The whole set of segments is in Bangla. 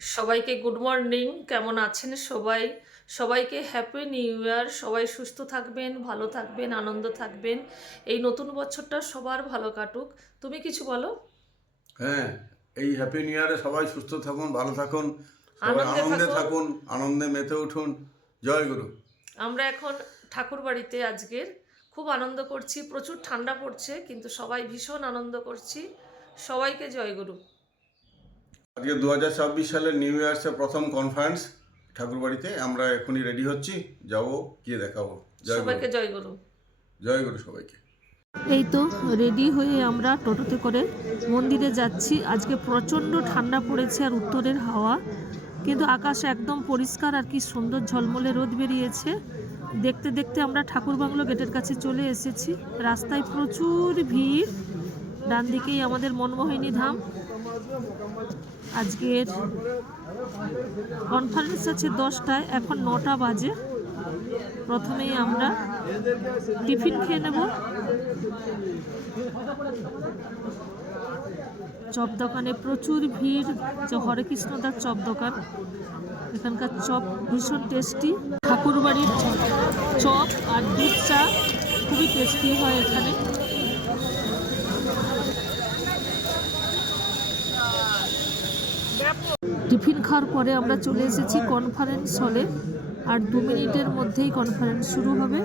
সবাইকে গুড মর্নিং। কেমন আছেন সবাই? সবাইকে হ্যাপি নিউ ইয়ার। সবাই সুস্থ থাকবেন, ভালো থাকবেন, আনন্দ থাকবেন। এই নতুন বছরটা সবার ভালো কাটুক। তুমি কিছু বলো। হ্যাঁ, এই হ্যাপি নিউ ইয়ারে সবাই সুস্থ থাকুন, ভালো থাকুন, সবাই আনন্দে আনন্দে থাকুন। থাকুন, আনন্দে মেতে উঠুন। জয় গুরু। আমরা এখন ঠাকুর বাড়িতে আজকের খুব আনন্দ করছি। প্রচুর ঠান্ডা পড়ছে, কিন্তু সবাই ভীষণ আনন্দ করছি। সবাইকে জয়গুরু। আজকে 2026 সালের নিউ ইয়ার্সের প্রথম কনফারেন্স ঠাকুরবাড়িতে। আমরা এখনই রেডি হচ্ছি, যাবো, গিয়ে দেখাবো। জয় গুরু। সবাইকে জয়গুরু। জয় গুরু সবাইকে। এই তো রেডি হয়ে আমরা টোটোতে করে মন্দিরে যাচ্ছি। আজকে প্রচণ্ড ঠান্ডা পড়েছে আর উত্তরের হাওয়া, কিন্তু আকাশ একদম পরিষ্কার আর কি সুন্দর ঝলমলে রোদ বেরিয়েছে। দেখতে দেখতে আমরা ঠাকুর বাংলো গেটের কাছে চলে এসেছি। রাস্তায় প্রচুর ভিড়। ডান দিকেই আমাদের মনমোহিনী ধাম। আজকের কনফারেন্স আছে 10টায়, এখন 9টা বাজে। প্রথমেই আমরা টিফিন খেয়ে নেব। চপ দোকানে প্রচুর ভিড়। যে হরে কৃষ্ণদার চপ দোকান, এখানকার চপ ভীষণ টেস্টি। ঠাকুরবাড়ির চপ আর দুধ চা খুবই টেস্টি হয় এখানে। টিফিন খাওয়ার পরে আমরা চলে এসেছি কনফারেন্স হলে। আর 2 মিনিটের মধ্যেই কনফারেন্স শুরু হবে।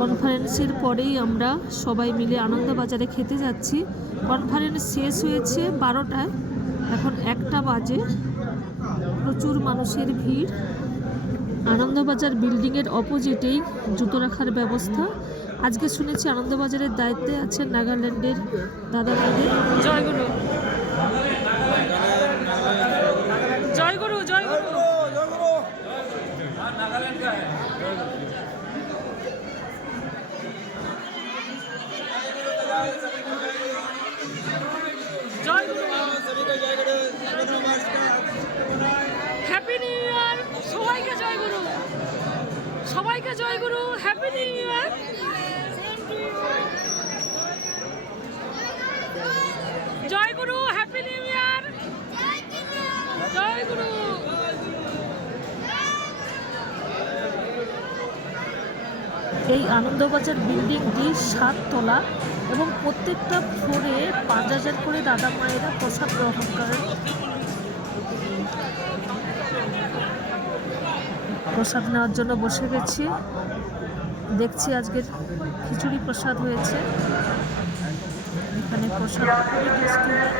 কনফারেন্সের পরেই আমরা সবাই মিলে আনন্দবাজারে খেতে যাচ্ছি। কনফারেন্স শেষ হয়েছে 12টায়, এখন 1টা বাজে। প্রচুর মানুষের ভিড়। আনন্দবাজার বিল্ডিংয়ের অপোজিটেই জুতো রাখার ব্যবস্থা। আজকে শুনেছি আনন্দবাজারের দায়িত্বে আছেন নাগাল্যান্ডের দাদা ভাইদের। জয়গুরু জয়গুরু জয়গুরু। Happy new year. সবাইকে জয়গুরু, সবাইকে জয়গুরু। Happy new year. জয়গুরু। Happy new year. জয়গুরু। এই আনন্দবাজার বিল্ডিংটি 7 তলা এবং প্রত্যেকটা ফ্লোরে 5000 করে দাদা মায়েরা প্রসাদ গ্রহণ করেন। প্রসাদ নেওয়ার জন্য বসে গেছি। দেখছি আজকের খিচুড়ি প্রসাদ হয়েছে। এখানে প্রসাদ খুবই টেস্টি হয়।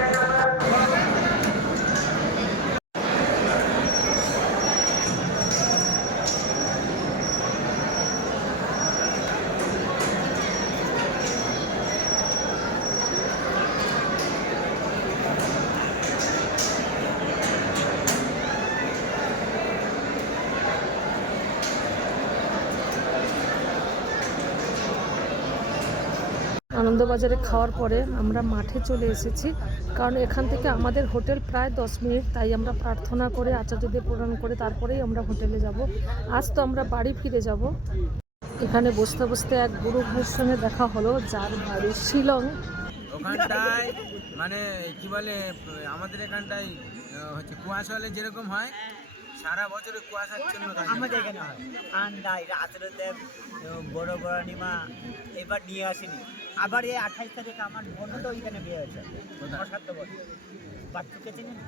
আনন্দবাজারে খাওয়ার পরে আমরা মাঠে চলে এসেছি, কারণ এখান থেকে আমাদের হোটেল প্রায় 10 মিনিট। তাই আমরা প্রার্থনা করে আচার্যদের প্রণাম করে তারপরেই আমরা হোটেলে যাব। আজ তো আমরা বাড়ি ফিরে যাব। এখানে বসতে বসতে এক গুরু ভাইয়ের সঙ্গে দেখা হলো, যার বাড়ি শিলং। ওখানটায় মানে কি বলে, আমাদের এখানটায় হচ্ছে কুয়াশা হলে যেরকম হয়, সারা বছরে কুয়াশাচ্ছন্ন থাকে। আমাদের এখানে হয় ঠান্ডা। এটা আচরণদেব বড় বড়ানিমা এবার নিয়ে আসেনি। আবার এই 28 তারিখে আমার বোনও তো ওইখানে বিয়ে হয়েছে। আমার 7 বছর বাচ্চুকে চিনেন,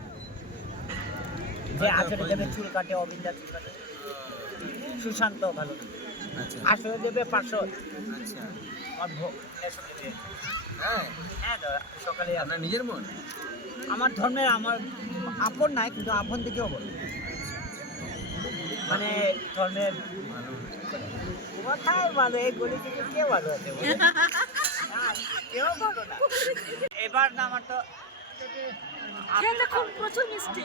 যে আচরণদেবের চুল কাটে, অবিন্দা চুল কাটে, সুশান্ত ভালো। আচ্ছা আসলে দেবে 500। আচ্ছা। আমার সঙ্গে বিয়ে। হ্যাঁ হ্যাঁ দাদা, সকালে আপনার নিজের মন? আমার ধর্মের, আমার আপন নাই, কিন্তু আপন থেকেও বলো, মানে ধর্মের কোথায় ভালো, এই গলি থেকে কে ভালো আছে? কেউ ভালো না। এবার না আমার তো প্রচুর মিষ্টি।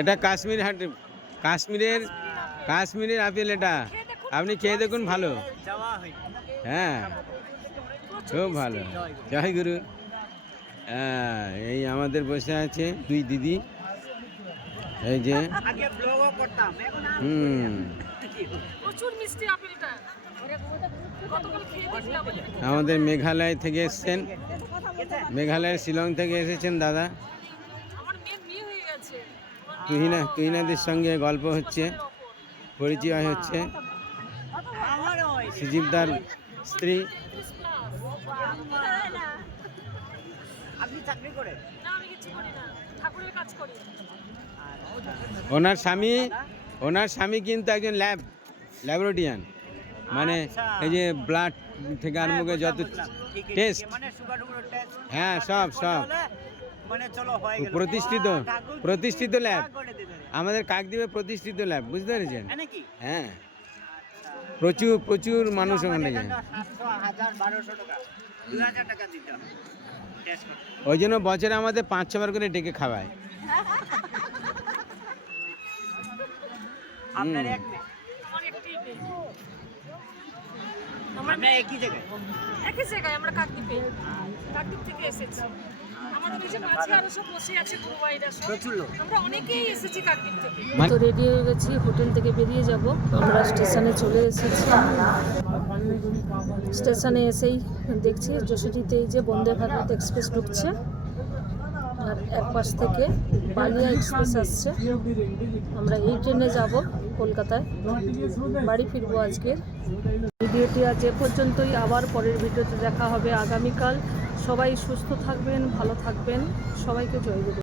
এটা কাশ্মীর হাট, কাশ্মীরের আপেল। এটা আপনি খেয়ে দেখুন, ভালো। যাওয়া হয়নি। হ্যাঁ খুব ভালো। জয় গুরু। এই আমাদের বসে আছে দুই দিদি, এই যে আগে ব্লগও করতাম, এখন আর প্রচুর মিষ্টি আপেলটা। গতকাল খেয়ে দেখলাম। আমাদের মেঘালয় থেকে এসেছেন, মেঘালয়ের শিলং থেকে এসেছেন দাদা। আমার মেয়ের বিয়ে হয়ে গেছে। তুহিনাদের সঙ্গে গল্প হচ্ছে, পরিচয় হচ্ছে। আমারও ওই সুজিবদার স্ত্রী। আপনি চাকরি করেন? না, আমি কিছু করি না, ঠাকুরের কাজ করি। ওনার স্বামী কিন্তু একজন ল্যাবরেটরিয়ান, মানে এই যে ব্লাড থেকে আরম্ভ করে যত টেস্ট, মানে সুগার টুগার টেস্ট, হ্যাঁ সব মানে চলো হয়ে গেল, প্রতিষ্ঠিত ল্যাব, করে দিতে আমাদের কাকদ্বীপে প্রতিষ্ঠিত ল্যাব, বুঝতে পেরেছেন? নাকি? হ্যাঁ, প্রচুর মানুষ ওখানে যায়। 700, 1000, 1200 টাকা, 2000 টাকা দিতে হবে টেস্ট করতে। ওই জন্য বছরে আমাদের 5-6 বার করে ডেকে খাওয়ায়। আপনার এক মেয়ে? আমার একটাই মেয়ে। আমরা একই জায়গায়? একই জায়গায়, আমরা কাকদ্বীপ থেকে এসেছি। আমাদের এই যে মাঝে আরো সব বসে আছে গুরুভাইরা সব, প্রচুর লোক। আমরা অনেকেই এসেছি কাকদ্বীপ থেকে। মানে- তো রেডি হয়ে গেছি, হোটেল থেকে বেরিয়ে যাব। আমরা স্টেশনে চলে এসেছি। স্টেশনে এসেই দেখছি যশোরীতে এই যে বন্দে ভারত এক্সপ্রেস ঢুকছে, আর এক পাশ থেকে বালিয়া এক্সপ্রেস আসছে। আমরা এই ট্রেনে যাব কলকাতায়, বাড়ি ফিরবো আজকে। ভিডিওটি আজ এ পর্যন্তই, আবার পরের ভিডিওতে দেখা হবে আগামীকাল। সবাই সুস্থ থাকবেন, ভালো থাকবেন, সবাইকে জয় গুরু।